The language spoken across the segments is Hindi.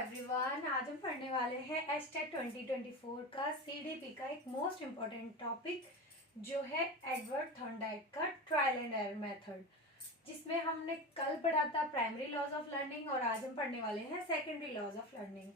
एवरीवन, आज हम पढ़ने वाले हैं एचटेट 2024 का सीडीपी का एक मोस्ट इम्पॉर्टेंट टॉपिक जो है एडवर्ड थॉर्नडाइक का ट्रायल एंड एरर मेथड, जिसमें हमने कल पढ़ा था प्राइमरी लॉज ऑफ लर्निंग और आज हम पढ़ने वाले हैं secondary laws of learning.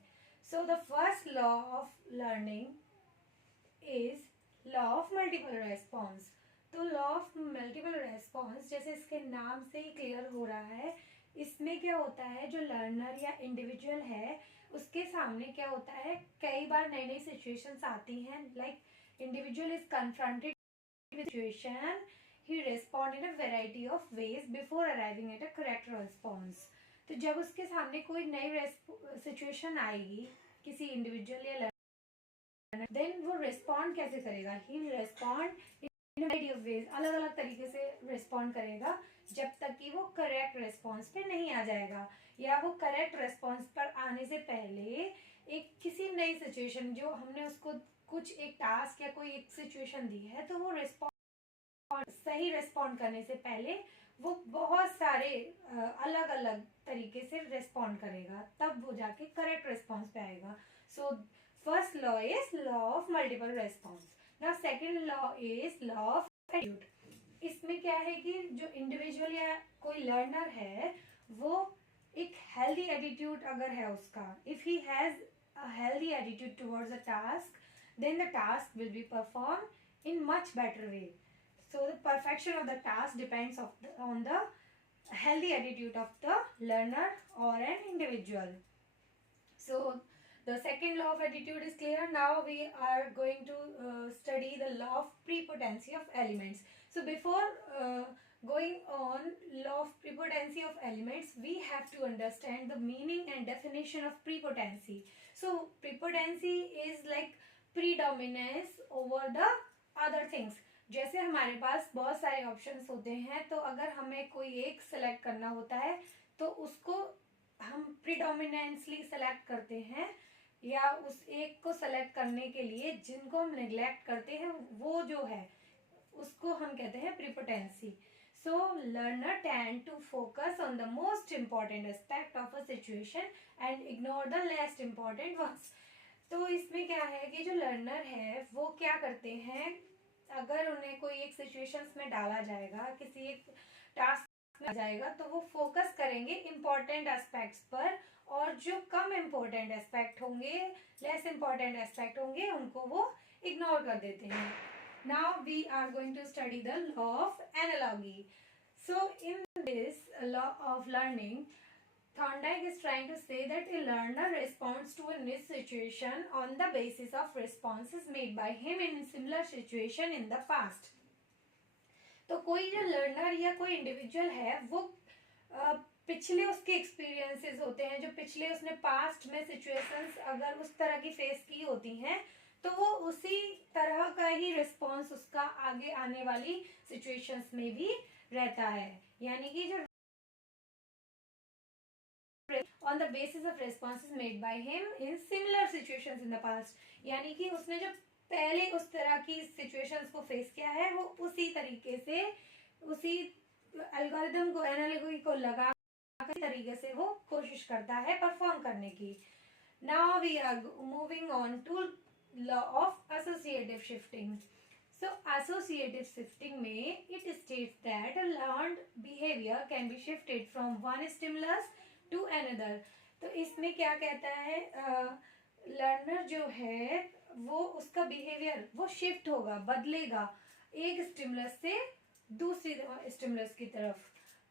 So the first law of learning is law of multiple response. तो लॉ ऑफ मल्टीपल रेस्पॉन्स, जैसे इसके नाम से ही क्लियर हो रहा है, इसमें क्या होता है, जो लर्नर या इंडिविजुअल है उसके सामने क्या होता है, कई बार नई नई सिचुएशंस आती हैं। Like individual is confronted with situation, he respond in a variety of ways before arriving at a correct response. तो जब उसके सामने कोई नई सिचुएशन आएगी किसी इंडिविजुअल या लर्नर, देन वो रिस्पॉन्ड कैसे करेगा, ही रिस्पॉन्ड अलग अलग तरीके से रिस्पॉन्ड करेगा जब तक कि वो करेक्ट रिस्पॉन्स पे नहीं आ जाएगा, या वो करेक्ट रिस्पॉन्स पर आने से पहले एक किसी नई सिचुएशन, जो हमने उसको कुछ एक टास्क या कोई एक सिचुएशन दी है, तो वो रिस्पॉन्ड सही रिस्पॉन्ड करने से पहले वो बहुत सारे अलग अलग तरीके से रिस्पॉन्ड करेगा, तब वो जाके करेक्ट रिस्पॉन्स पे आएगा। So first law is law of multiple response. Now second law is law of attitude. इसमें क्या है कि जो इंडिविजुअल या कोई लर्नर है वो एक हेल्दी एटीट्यूड अगर है उसका, if he has a healthy attitude towards a task, then the task will be perform in much better way. So the perfection of the task depends on the healthy attitude of the learner or an individual. So the second law of attitude is clear. Now we are going to study the law of prepotency of elements. So before going on law of prepotency of elements, we have to understand the meaning and definition of prepotency. So prepotency is like predominance over the other things. जैसे हमारे पास बहुत सारे ऑप्शंस होते हैं, तो अगर हमें कोई एक सेलेक्ट करना होता है तो उसको हम प्रीडोमिनेंटली सेलेक्ट करते हैं, या उस एक को सेलेक्ट करने के लिए जिनको हम नेग्लेक्ट करते हैं वो जो है उसको हम कहते हैं prepotency. So learner tend to focus on the most important aspect of a situation and ignore the least important ones. तो इसमें क्या है कि जो लर्नर है वो क्या करते हैं, अगर उन्हें कोई एक सिचुएशंस में डाला जाएगा, किसी एक टास्क में जाएगा, तो वो फोकस करेंगे इम्पोर्टेंट एस्पेक्ट्स पर, और जो कम इम्पोर्टेंट एस्पेक्ट होंगे, लेस इम्पोर्टेंट एस्पेक्ट होंगे, उनको वो इग्नोर कर देते हैं। Now we are going to study the law of analogy. So in this law of learning, Thorndike is trying to say that a learner responds to a new situation on the basis of responses made by him in similar situation in the past. तो कोई जो लर्नर या कोई इंडिविजुअल है वो पिछले उसके एक्सपीरियंसेस होते हैं, जो पिछले उसने पास्ट में सिचुएशंस अगर उस तरह की फेस की होती हैं, तो वो उसी तरह का ही रिस्पॉन्स उसका आगे आने वाली सिचुएशंस में भी रहता है। यानी कि जो on the basis of responses made by him in similar situations in the past, यानी कि उसने जो पहले उस तरह की सिचुएशंस को फेस किया है वो उसी तरीके से, उसी एल्गोरिथम को, एनालॉजी को लगा तरीके से वो कोशिश करता है परफॉर्म करने की। Now we are moving on to law of associative shifting. So associative shifting में it states that a learned behaviour can be shifted from one stimulus to another. तो इसमें क्या कहता है, लर्नर जो है वो उसका बिहेवियर वो शिफ्ट होगा, बदलेगा एक स्टिमुलस से दूसरी स्टिमुलस की तरफ।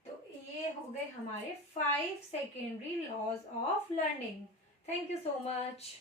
तो ये हो गए हमारे 5 secondary laws of learning. Thank you so much.